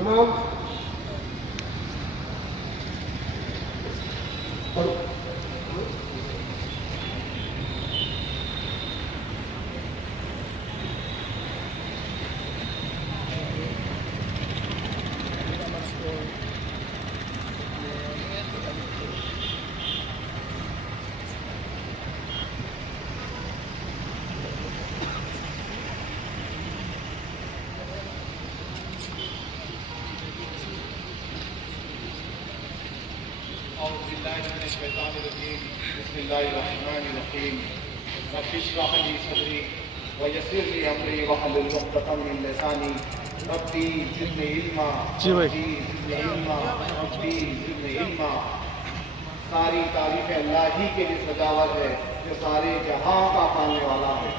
تمام أعوذ بالله من الشيطان الرجيم بسم الله الرحمن الرحيم رب اشرح لي صدري ويسر لي أمري واحلل عقدة من لساني ربي زدني علما ربي زدني علما ربي زدنی علما۔ ساری تعریف اللہ ہی کے لیے سجاوٹ ہے جو سارے جہاں کا پانے والا ہے،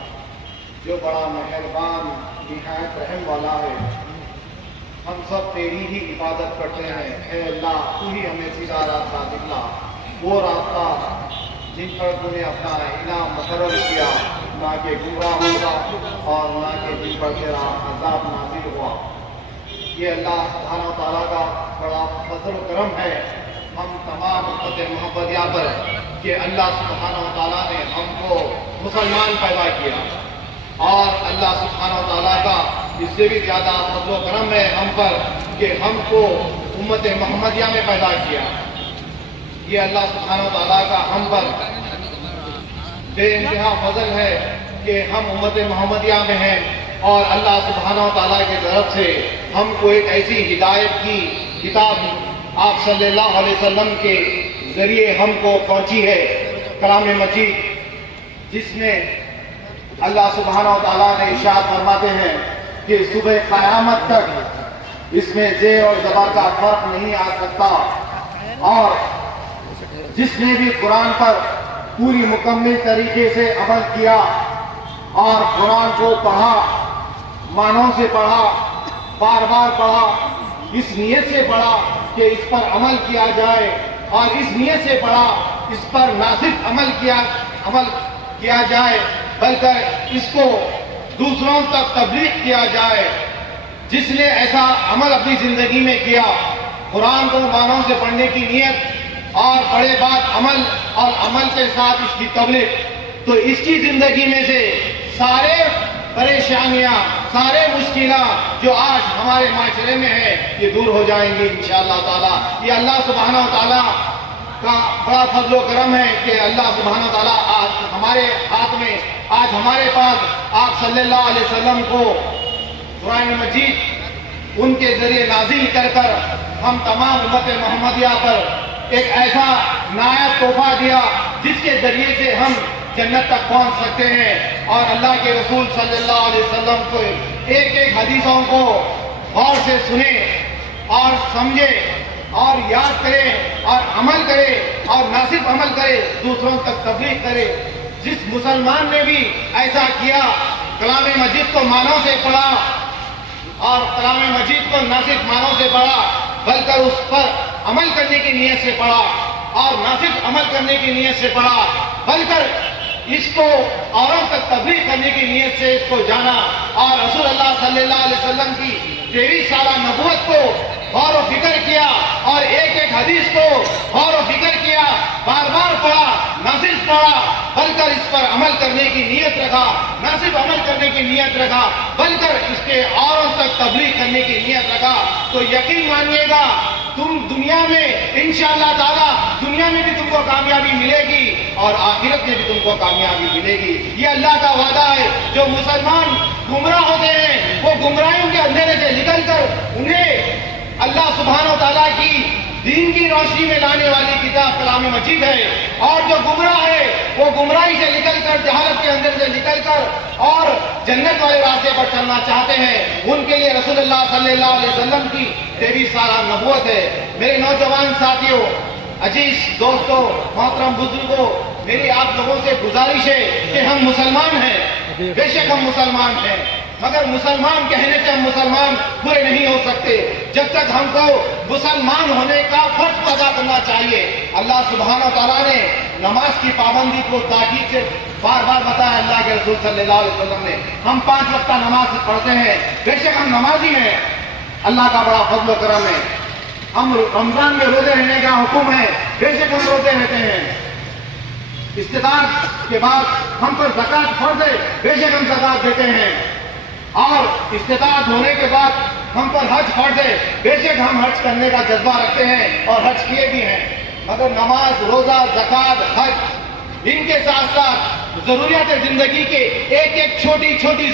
جو بڑا مہربان نہایت رحم والا ہے۔ ہم سب تیری ہی عبادت کرتے ہیں، اے اللہ تو ہی ہمیں سیدھا راستہ دکھلا، وہ راستہ جن پر تو نے اپنا انعام مقرر کیا، نہ کہ گمراہ ہوگا اور نہ کہ جن پر تیرا عذاب نازل ہوا۔ یہ اللہ سبحانہ و تعالیٰ کا بڑا فضل و کرم ہے ہم تمام امت محمدیہ پر کہ اللہ سبحانہ و تعالیٰ نے ہم کو مسلمان پیدا کیا، اور اللہ سبحانہ و تعالیٰ کا اس سے بھی زیادہ فضل و کرم ہے ہم پر کہ ہم کو امت محمدیہ میں پیدا کیا۔ یہ اللہ سبحانہ و تعالیٰ کا ہم پر بے انتہا فضل ہے کہ ہم امت محمدیہ میں ہیں، اور اللہ سبحانہ و تعالیٰ کی طرف سے ہم کو ایک ایسی ہدایت کی کتاب آپ صلی اللہ علیہ وسلم کے ذریعے ہم کو پہنچی ہے، کلام مجید، جس میں اللہ سبحانہ و تعالیٰ نے ارشاد فرماتے ہیں کہ صبح قیامت تک اس میں زیر اور زبر کا فرق نہیں آ سکتا، اور جس نے بھی قرآن پر پوری مکمل طریقے سے عمل کیا اور قرآن کو پڑھا، معنوں سے پڑھا، بار بار پڑھا، اس نیت سے پڑھا کہ اس پر عمل کیا جائے، اور اس نیت سے پڑھا اس پر نہ صرف عمل کیا جائے بلکہ اس کو دوسروں تک تبلیغ کیا جائے۔ جس نے ایسا عمل اپنی زندگی میں کیا، قرآن کو معنوں سے پڑھنے کی نیت اور پڑھے بعد عمل، اور عمل کے ساتھ اس کی تبلیغ، تو اس کی زندگی میں سے سارے پریشانیاں، سارے مشکلات جو آج ہمارے معاشرے میں ہیں یہ دور ہو جائیں گی انشاءاللہ تعالی۔ یہ اللہ سبحانہ و تعالیٰ کا بڑا فضل و کرم ہے کہ اللہ سبحانہ و تعالیٰ آج ہمارے ہاتھ میں، آج ہمارے پاس آپ صلی اللہ علیہ وسلم کو قرآن مجید ان کے ذریعے نازل کر کر ہم تمام امت محمدیہ پر ایک ایسا نایاب تحفہ دیا جس کے ذریعے سے ہم جنت تک پہنچ سکتے ہیں، اور اللہ کے رسول صلی اللہ علیہ وسلم کو ایک ایک حدیثوں کو غور سے سنیں اور سمجھے اور یاد کرے اور عمل کرے، اور نہ صرف عمل کرے دوسروں تک تبلیغ کرے۔ جس مسلمان نے بھی ایسا کیا، کلام مجید کو معنوں سے پڑھا، اور کلام مجید کو نہ صرف معنوں سے پڑھا بلکہ اس پر عمل کرنے کی نیت سے پڑھا، اور نہ صرف عمل کرنے کی نیت سے پڑھا بلکہ اس کو اوروں تک تبلیغ کرنے کی نیت سے اس کو جانا، اور رسول اللہ صلی اللہ علیہ وسلم کی 23 سالہ نبوت کو غور و فکر کیا، اور ایک ایک حدیث کو غور و فکر کیا، بار بار پڑھا، نہ صرف پڑھا بلکہ اس پر عمل کرنے کی نیت رکھا، نہ صرف عمل کرنے کی نیت رکھا بلکہ اس کے اوروں تک تبلیغ کرنے کی نیت رکھا، تو یقین مانیے گا تم دنیا میں انشاءاللہ تعالی دنیا میں بھی تم کو کامیابی ملے گی، اور آخرت میں بھی تم کو کامیابی ملے گی۔ یہ اللہ کا وعدہ ہے۔ جو مسلمان گمراہ ہوتے ہیں وہ گمراہیوں کے اندھیرے سے نکل کر انہیں اللہ سبحانہ و تعالیٰ کی دین کی روشنی میں لانے والی کتاب کلام مجید ہے، اور جو گمراہ ہے وہ گمراہی سے نکل کر، جہالت کے اندر سے نکل کر اور جنت والے راستے پر چلنا چاہتے ہیں، ان کے لیے رسول اللہ صلی اللہ علیہ وسلم کی 23 سالہ نبوت ہے۔ میرے نوجوان ساتھیوں، عزیز دوستوں، محترم بزرگوں، میری آپ لوگوں سے گزارش ہے کہ ہم مسلمان ہیں، بے شک ہم مسلمان ہیں، مگر مسلمان کہنے سے ہم مسلمان پورے نہیں ہو سکتے جب تک ہم کو مسلمان ہونے کا فرض ادا کرنا چاہیے۔ اللہ سبحانہ و تعالیٰ نے نماز کی پابندی کو تاکید سے بار بار بتایا، اللہ کے رسول صلی اللہ علیہ وسلم نے۔ ہم 5 وقتہ نماز پڑھتے ہیں، بے شک ہم نمازی ہیں، اللہ کا بڑا فضل و کرم ہے. ہم رمضان میں روزے رہنے کا حکم ہے، بے شک ہم روزے رہتے ہیں. استطاعت کے بعد ہم پر زکوٰۃ فرض ہے، بے شک ہم زکوٰۃ دیتے ہیں. اور استطاعت ہونے کے بعد ہم پر حج فرض ہے، بے شک ہم حج کرنے کا جذبہ رکھتے ہیں اور حج کیے بھی ہیں. مگر نماز، روزہ، زکوٰۃ، حج، ان کے ساتھ ساتھ ضروریات زندگی کے ایک ایک چھوٹی چھوٹی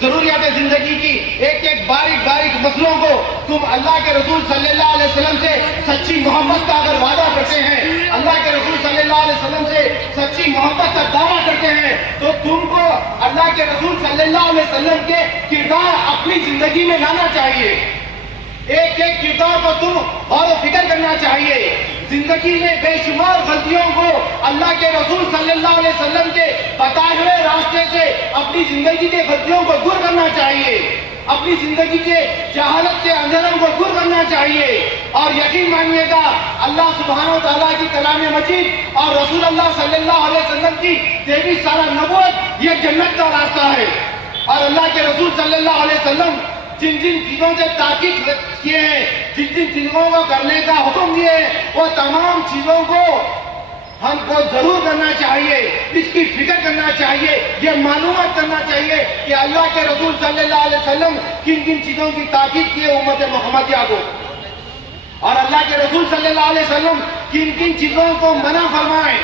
ضروریات زندگی کی ایک ایک باریک باریک مسئلوں کو تم اللہ کے رسول صلی اللہ علیہ وسلم سے سچی محبت کا اگر وعدہ کرتے ہیں، اللہ کے رسول صلی اللہ علیہ وسلم سے سچی محبت کا دعویٰ کرتے ہیں، تو تم کو اللہ کے رسول صلی اللہ علیہ وسلم کے کردار اپنی زندگی میں لانا چاہیے. ایک ایک کردار کو تم غور و فکر کرنا چاہیے. زندگی میں بے شمار غلطیوں کو اللہ کے رسول صلی اللہ علیہ وسلم کے بتائے ہوئے راستے سے اپنی زندگی کے غلطیوں کو دور کرنا چاہیے. اپنی زندگی کے جہالت کے اندھیروں کو دور کرنا چاہیے. اور یقین مانیے گا اللہ سبحانہ و تعالیٰ کی کلام مجید اور رسول اللہ صلی اللہ علیہ وسلم کی 23 سالہ نبوت یہ جنت کا راستہ ہے. اور اللہ کے رسول صلی اللہ علیہ وسلم جن جن چیزوں سے تاکید کیے ہیں، جن جن چیزوں کو کرنے کا حکم دیے ہیں، وہ تمام چیزوں کو ہم کو ضرور کرنا چاہیے. اس کی فکر کرنا چاہیے، یہ معلومات کرنا چاہیے کہ اللہ کے رسول صلی اللہ علیہ وسلم کن کن چیزوں کی تاکید کیے امت محمدیہ کو، اور اللہ کے رسول صلی اللہ علیہ وسلم کن کن چیزوں کو منع فرمائے،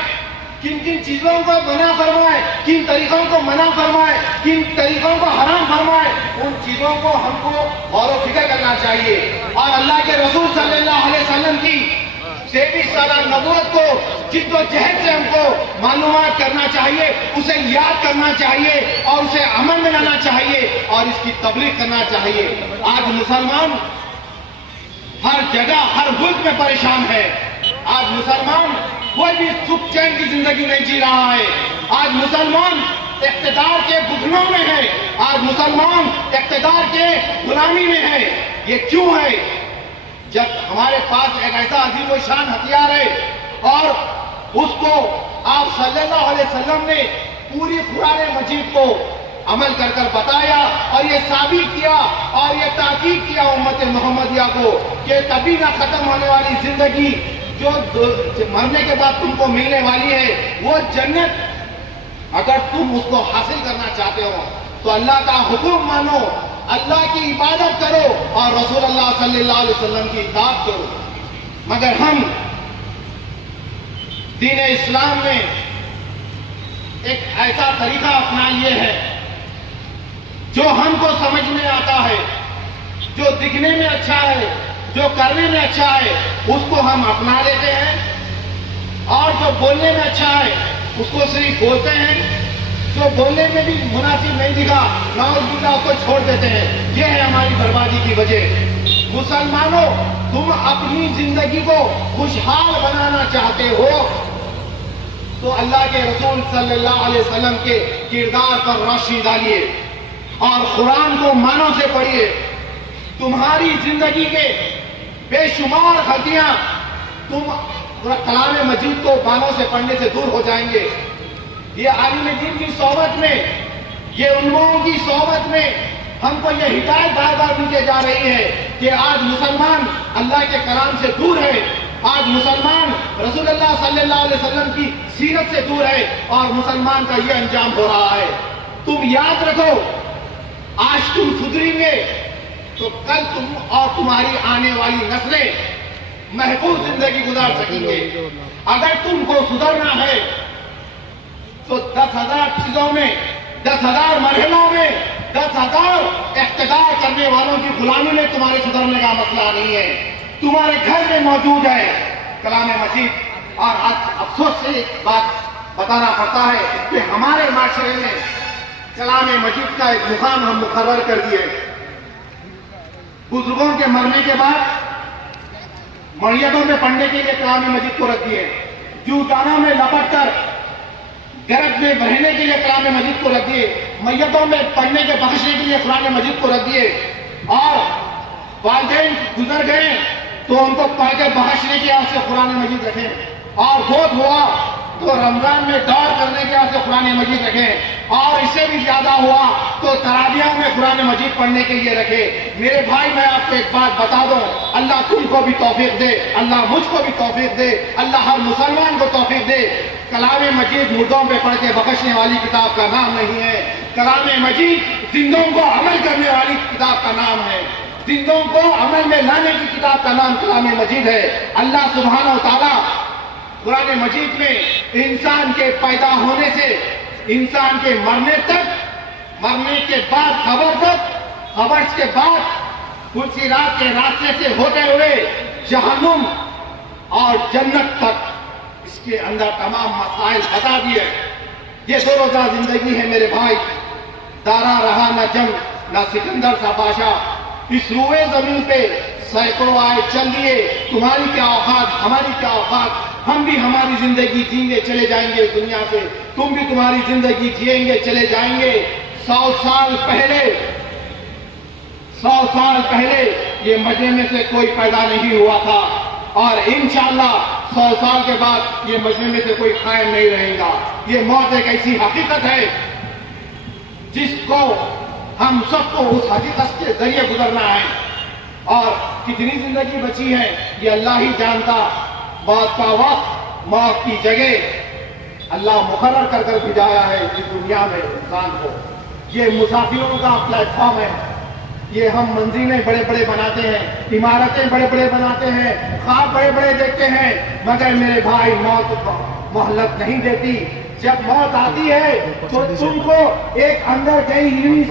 کن کن چیزوں کو منع فرمائے، کن طریقوں کو منع فرمائے، کن طریقوں کو حرام فرمائے، ان چیزوں کو ہم کو غور و فکر کرنا چاہیے. اور اللہ کے رسول صلی اللہ علیہ وسلم کی 23 سالہ نبوت کو جد و جہد سے ہم کو معلومات کرنا چاہیے، اسے یاد کرنا چاہیے اور اسے عمل میں لانا چاہیے اور اس کی تبلیغ کرنا چاہیے. آج مسلمان ہر جگہ ہر ملک میں پریشان ہے. آج مسلمان کوئی بھی سکھ چین کی زندگی نہیں جی رہا ہے. آج مسلمان اقتدار کے گھٹنوں میں ہے، آج مسلمان اقتدار کے غلامی میں ہے. یہ کیوں ہے؟ جب ہمارے پاس ایک ایسا عظیم و شان ہتھیار ہے اور اس کو آپ صلی اللہ علیہ وسلم نے پوری قرآن مجید کو عمل کر کر بتایا اور یہ ثابت کیا اور یہ تاکید کیا امت محمدیہ کو کہ کبھی نہ ختم ہونے والی زندگی جو مرنے کے بعد تم کو ملنے والی ہے وہ جنت، اگر تم اس کو حاصل کرنا چاہتے ہو تو اللہ کا حکم مانو، اللہ کی عبادت کرو اور رسول اللہ صلی اللہ علیہ وسلم کی اطاعت کرو. مگر ہم دین اسلام میں ایک ایسا طریقہ اپنا لیے ہے جو ہم کو سمجھ میں آتا ہے، جو دکھنے میں اچھا ہے، جو کرنے میں اچھا ہے اس کو ہم اپنا لیتے ہیں، اور جو بولنے میں اچھا ہے اس کو صرف بولتے ہیں، جو بولنے میں بھی مناسب نہیں دکھا نعوذ باللہ کو چھوڑ دیتے ہیں. یہ ہے ہماری بربادی کی وجہ. مسلمانوں، تم اپنی زندگی کو خوشحال بنانا چاہتے ہو تو اللہ کے رسول صلی اللہ علیہ وسلم کے کردار پر روشنی ڈالیے اور قرآن کو معنوں سے پڑھیے. تمہاری زندگی کے بے شمار غلطیاں تم کلام مجید کو بانوں سے پڑھنے سے دور ہو جائیں گے. یہ عالم دین کی صحبت میں، یہ علماؤں کی صحبت میں ہم کو یہ ہدایت بار بار ملتے جا رہی ہے کہ آج مسلمان اللہ کے کلام سے دور ہے، آج مسلمان رسول اللہ صلی اللہ علیہ وسلم کی سیرت سے دور ہے اور مسلمان کا یہ انجام ہو رہا ہے. تم یاد رکھو، آج تم سدھریں گے تو کل تم اور تمہاری آنے والی نسلیں محفوظ زندگی گزار سکیں گے. اگر تم کو سدھرنا ہے تو 10,000 چیزوں میں، 10,000 مرحلوں میں، 10,000 اقتدار کرنے والوں کی غلامی میں تمہارے سدھرنے کا مسئلہ نہیں ہے. تمہارے گھر میں موجود ہے کلام مجید. اور آج افسوس سے ایک بات بتانا پڑتا ہے کہ ہمارے معاشرے میں کلام مجید کا ایک مقام ہم مقرر کر دیے. بزرگوں کے مرنے کے بعد میتوں میں پڑھنے کے لیے کلام مجید کو رکھ دیے، جوتانوں میں لپٹ کر گرد میں بہنے کے لیے کلام مجید کو رکھ دیے، میتوں میں پڑھنے کے بخشنے کے لیے قرآن مجید کو رکھ دیے، اور والدین گزر گئے تو ان کو پڑھ کے بخشنے کے واسطے قرآن مجید رکھے، اور فوت ہوا تو رمضان میں دور کرنے کے واسطے قرآن مجید رکھیں، اور اس سے بھی زیادہ ہوا تو تراویح میں قرآن مجید پڑھنے کے لیے رکھے۔ میرے بھائی میں آپ کو ایک بات بتا دوں، اللہ تم کو بھی توفیق دے، اللہ مجھ کو بھی توفیق دے، اللہ ہر مسلمان کو توفیق دے۔ کلام مجید مردوں پہ پڑھ کے بخشنے والی کتاب کا نام نہیں ہے، کلام مجید زندوں کو عمل کرنے والی کتاب کا نام ہے، زندوں کو عمل میں لانے کی کتاب کا نام کلام مجید ہے۔ اللہ سبحانہ و تعالیٰ قرآن مجید میں انسان کے پیدا ہونے سے انسان کے مرنے تک، مرنے کے بعد خبر تک، خبر کے بعد کل رات کے راستے سے ہوتے ہوئے جہنم اور جنت تک، اس کے اندر تمام مسائل بتا دیے۔ یہ دو روزہ زندگی ہے میرے بھائی، دارا رہا نہ جنگ نہ سکندر سا بادشاہ، اس روئے زمین پہ سینکڑوں آئے چل دیے، تمہاری کیا اوقات ہماری کیا اوقات، ہم بھی ہماری زندگی جیں گے چلے جائیں گے اس دنیا سے، تم بھی تمہاری زندگی جئیں گے چلے جائیں گے۔ 100 سال پہلے یہ مجمع میں سے کوئی پیدا نہیں ہوا تھا، اور انشاءاللہ 100 سال کے بعد یہ مجمع میں سے کوئی قائم نہیں رہے گا۔ یہ موت ایک ایسی حقیقت ہے جس کو ہم سب کو اس حقیقت کے ذریعے گزرنا ہے، اور کتنی زندگی بچی ہے یہ اللہ ہی جانتا۔ موت کا وقت، موت کی جگہ اللہ مقرر کر کر بھیجایا ہے اس دنیا میں انسان کو۔ یہ مسافروں کا پلیٹ فارم ہے، یہ ہم منزلیں بڑے بڑے بناتے ہیں، عمارتیں بڑے بڑے بناتے ہیں، خواب بڑے بڑے دیکھتے ہیں، مگر میرے بھائی موت مہلت نہیں دیتی۔ جب موت آتی ہے تو تم کو ایک اندر گئی ہوئی